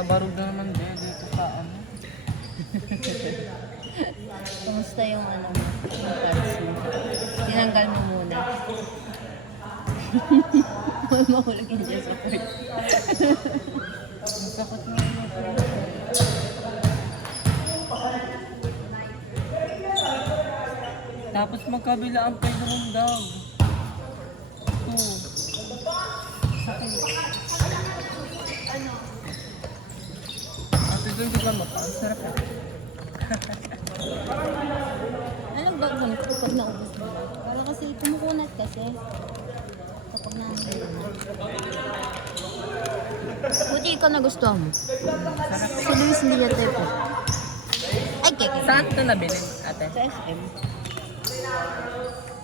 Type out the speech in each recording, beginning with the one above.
Nabarog na naman dito sa ano. Kamusta yung ano mo? Yung parts mo? Tinanggal mo muna. Mahulog yun dyan sa parts. Masakot mo yung parts. Tapos magkabila ang playroom daw. Ito. Sakit. Ate doon di ba mapa? Ang sarap eh. Anong gagawin ko pag naubos mo? Para kasi kumukunat kasi. Kapag namin buti ikaw nagustuhan mo. Si Luis hindi niya tepo. Ay, keke. Saan ito nabili, ate? Sa SM.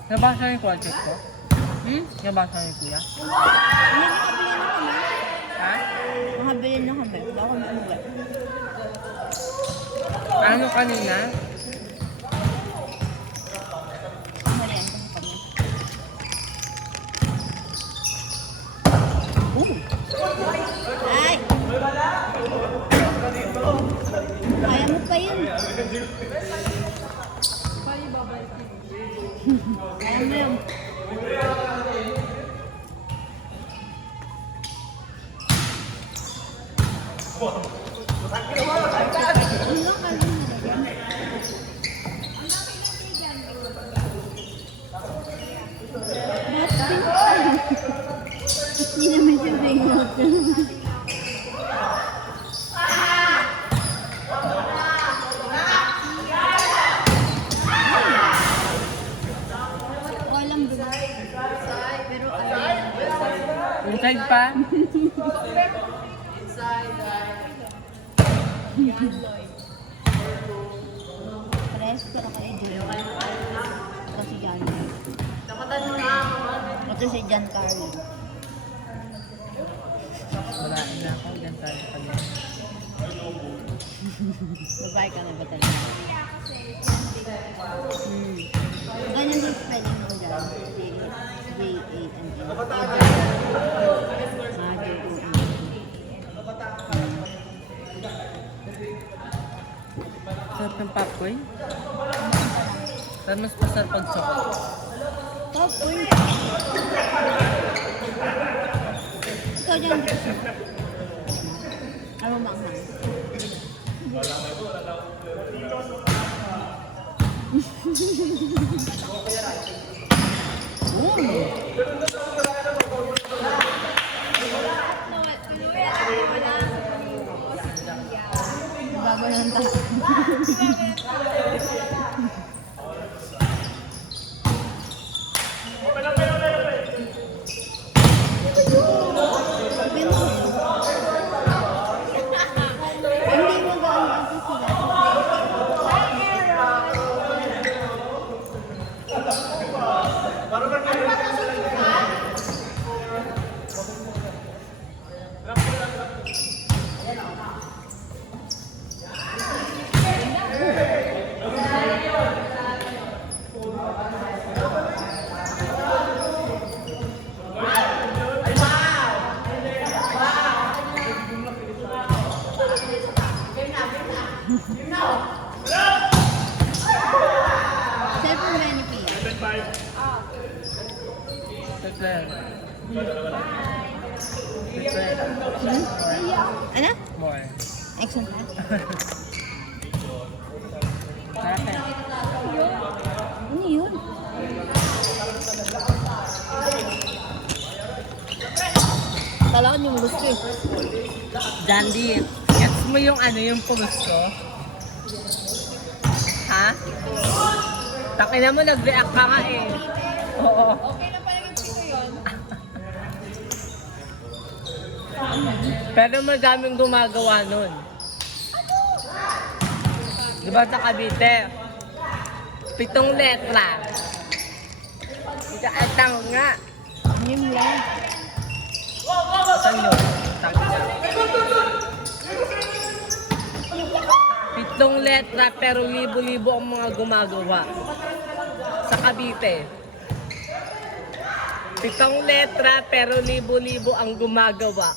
Nabasa niyo yung project ko? Nabasa niyo kuya? Hindi, nakabili na kami. Ha? Nakabili na kami. Baka kami umuwi. Ano kanina? Wala yan kasi kami. Ay! Kaya mo pa yun. Kaya mo yun. Hindi naman siya bingot. Walang bulo. Pero Inside pa? press pero kay Joy. Kasi Jan. Ito si Jan Carlo. Wala na ako. Diyan tayo kanya. Babae ka na ba talaga? Ganyan din spelling ng Jan. J-A-N-N. Sarap ng popcorn? Saan mas masarap pag soko? Popcorn. Ikaw dyan gusto. Ano maanghang? Bago ng tayo. Hindi mo gaano ito sila. Cellphone ba ni Pia? Prepare. Prepare. Ano? More. Excellent. Sarap eh. Ano yun? Kailangan yung gusto eh. Jandy, gets mo yung ano yung pulse ko? Ha? Takina mo, nag-react ka nga eh. Oo. Okay na pala yung pito yun. Pero madaming gumagawa nun. Diba sa Cavite? 7 letra. Ika atang nga. Yun lang. Saan yun? Takina. 7 letra pero libo-libo ang mga gumagawa. Sa Cavite. 7 letra pero libo-libo ang gumagawa.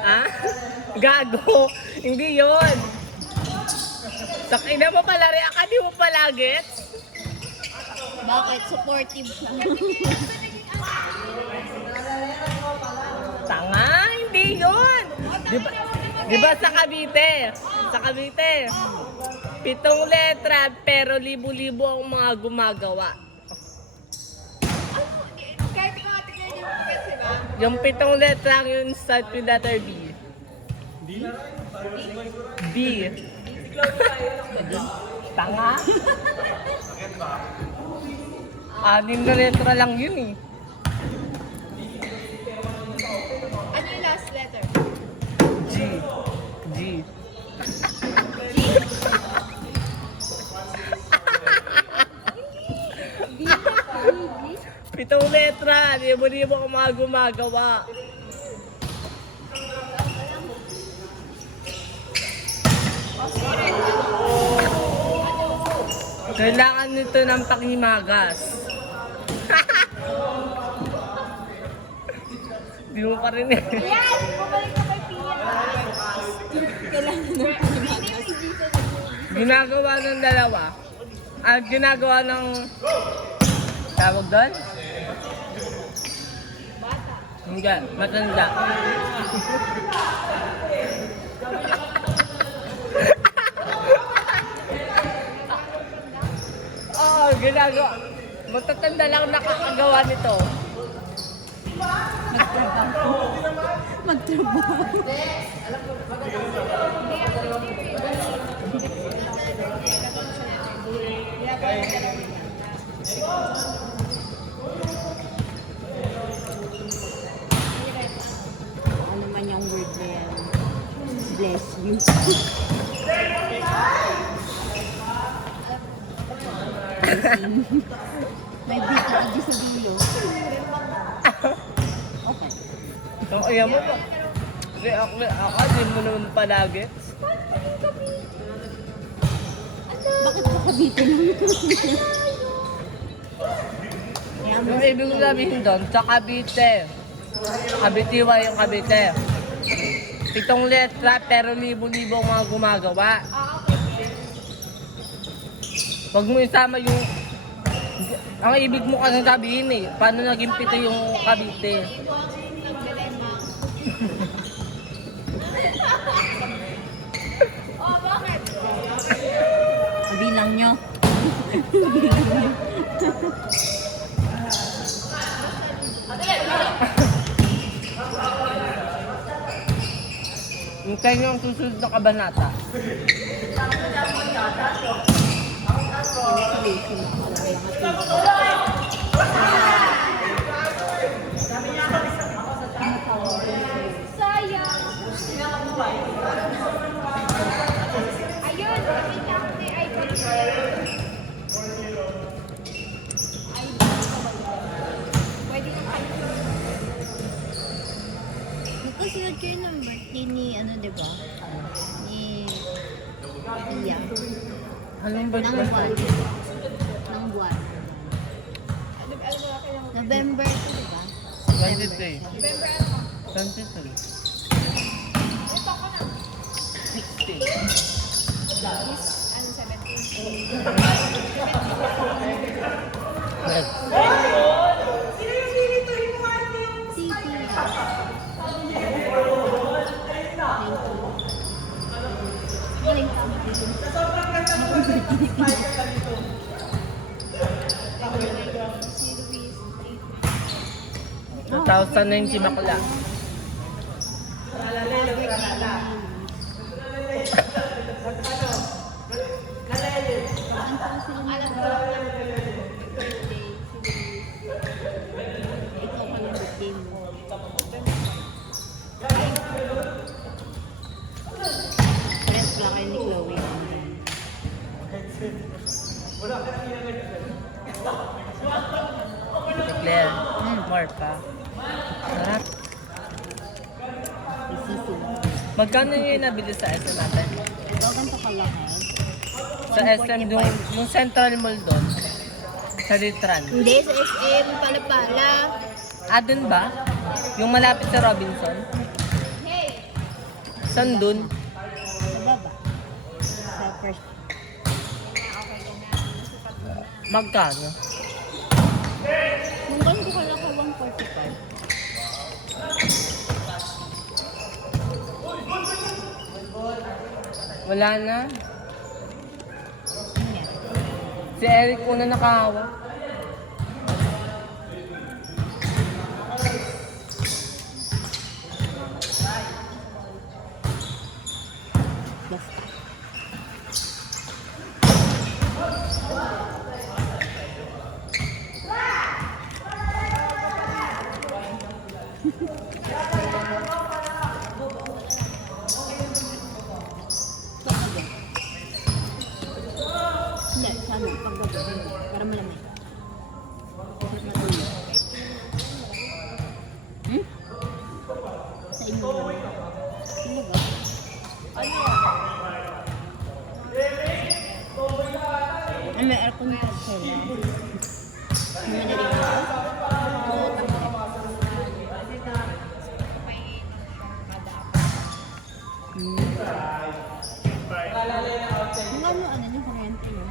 Ah? Gago. Hindi yun. Sakina mo pala, react mo pala, gets? Bakit? Supportive siya. Tanga, hindi yun. Di ba sa Cavite? Sa Cavite. 7 letra, pero libo-libo ang mga gumagawa. Yung 7 letra yung start with letter B. B. Tanga. 6 na letra lang yun eh. Ano yung last letter? G. G. Pitong letra, libo-libo ang mga gumagawa. Kailangan nito ng pakimagas. Di mo pa rin eh. Yan! Bumalik ka kay Pia. Kailangan ng pinagas. Ginagawa ng dalawa. Ginagawa ng... Tawag doon? Hindi, matanda. Oo, ginagawa. Matatanda lang nakakagawa nito. Magtrabaho. Ano man yung word na yan? Bless you. May beat na adi sa dulo. Okay. So, ayan mo ba? Di mo naman palagi. Bakit pa kabitin mo yung Yung ibig ko sabihin doon, sa Cavite. Kabitiwa yung Cavite. 7 letra, pero libo-libo ang mga gumagawa. Huwag mo isama yung... Ang ibig mo kasi sabihin eh, paano naging 7 yung Cavite? Bilang nyo. Hintayin nyo ang susunod na kabanata. Sayang! Ayun! Nakita ko ni Icon. Pwede na kayo. Nagkasunod kayo ng birthday ni, ano, diba? Ni Pia. Anong Nang birthday? buwan. Nang buwan. November 2, diba? 23. 23. 16. Ano, 17? Yes. Si Pia. Galing ka. 2009 si Bakla. Alam ko. Birthday, si Luis. Ikaw ka ng birthday mo. Friends lang kayo ni Chloe. Claire. More pa. Sarap. Isisi. Magkano yung nabili sa SM natin? Ikaw ganito ka lang eh. Sa SM, yung Central Mall doon. Sa Litran. Hindi, sa SM, pala-pala. Ah, dun ba? Yung malapit sa Robinson? Hey! Saan dun? Sa baba. Sa first. Magkano? Nung ganun ko kalaki 145. Wala na. Ano yan? Si Eric po na nakahawak. Basta. Hindi, sa ano, paggabi. Para malamay. Para matulog. Hmm? Sa inyo lang. Talaga? Ay, may aircon pa sila. Madali ka? Oo, tama. Kung ano yung kuryente yun?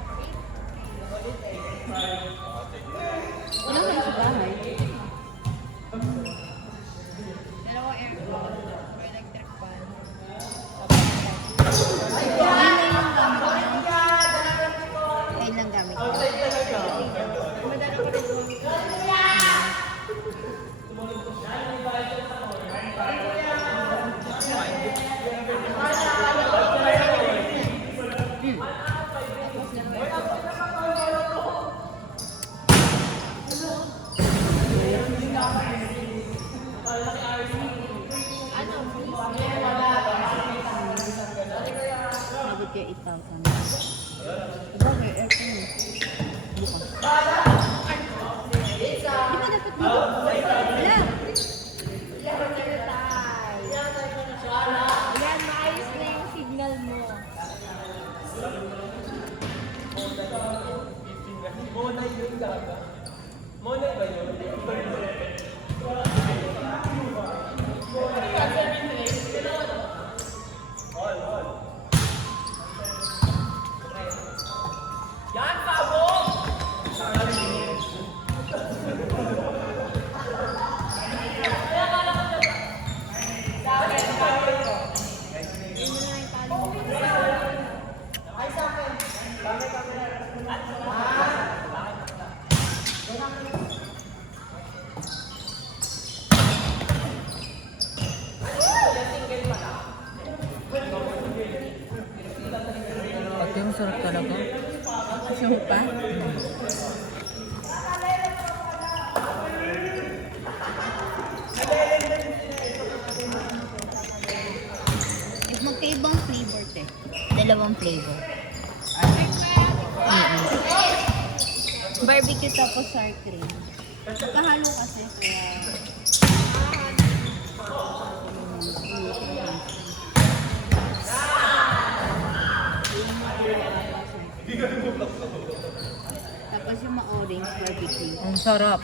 Wala kayo sa bahay? Dalawa aircon, electric fan. Ayun lang gamit niya. Nabot kayo 8,000. Diba, may aircon eh. Bukas. Di ba dapat dito? Wala! Ayan, maayos na yung signal mo. Ate, masarap talaga. Gusto mo pa? Magkaibang flavor te. Dalawang flavor. Barbecue tapos sour cream. Kahalo kasi kaya... Tapos yung ma-orange barbecue. Ang sarap.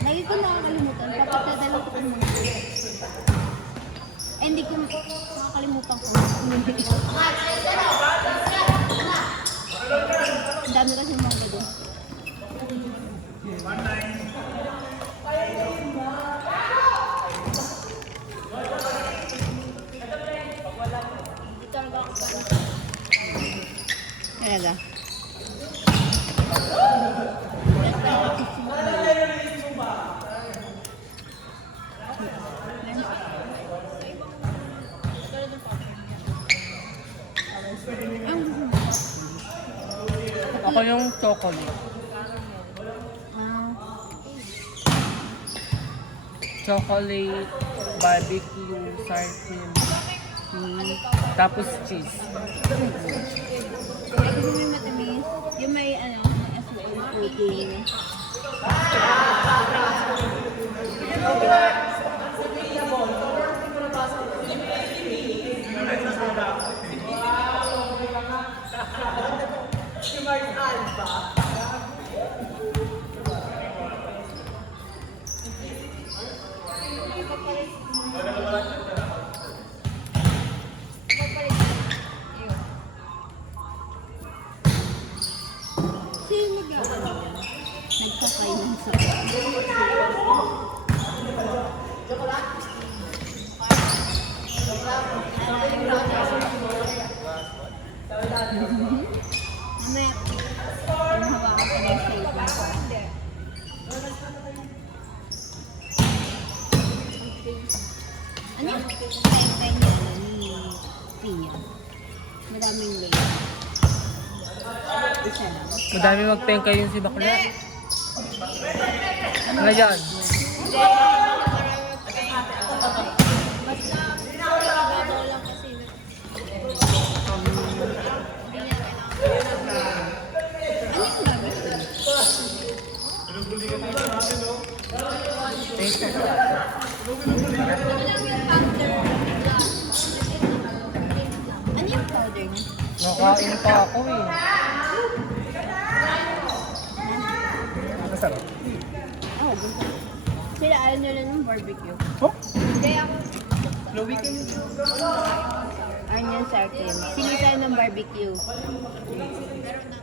Lagi ko nakakalimutan. Papatadala ko ng mga. Eh, hindi ko nakakalimutan ko. Ang dami kasi mga doon. Talaga. Ako yung chocolate. Chocolate, barbecue, sour cream. Tapos cheese. Ay, gusto mo yung matamis? Yung may ano, may aswang pudding. Sino mag-aaral yan? Nagkakay ng sabaw. Mamaya, ang hawakan ko ng cellphone. Ano yung time niya ni Pia? Madaming lane. Isa lang. Madami magtengka yung si Bakla. Ano yan? Babaw lang kasi. Ano yung powder niya? Nakain pa ako eh. Masarap. Oh, gusto. Sila ayaw nila ng barbecue. Oh? Hindi ako. Lowy ka yun. Ayaw niya sa akin. Sili tayo ng barbecue. Meron na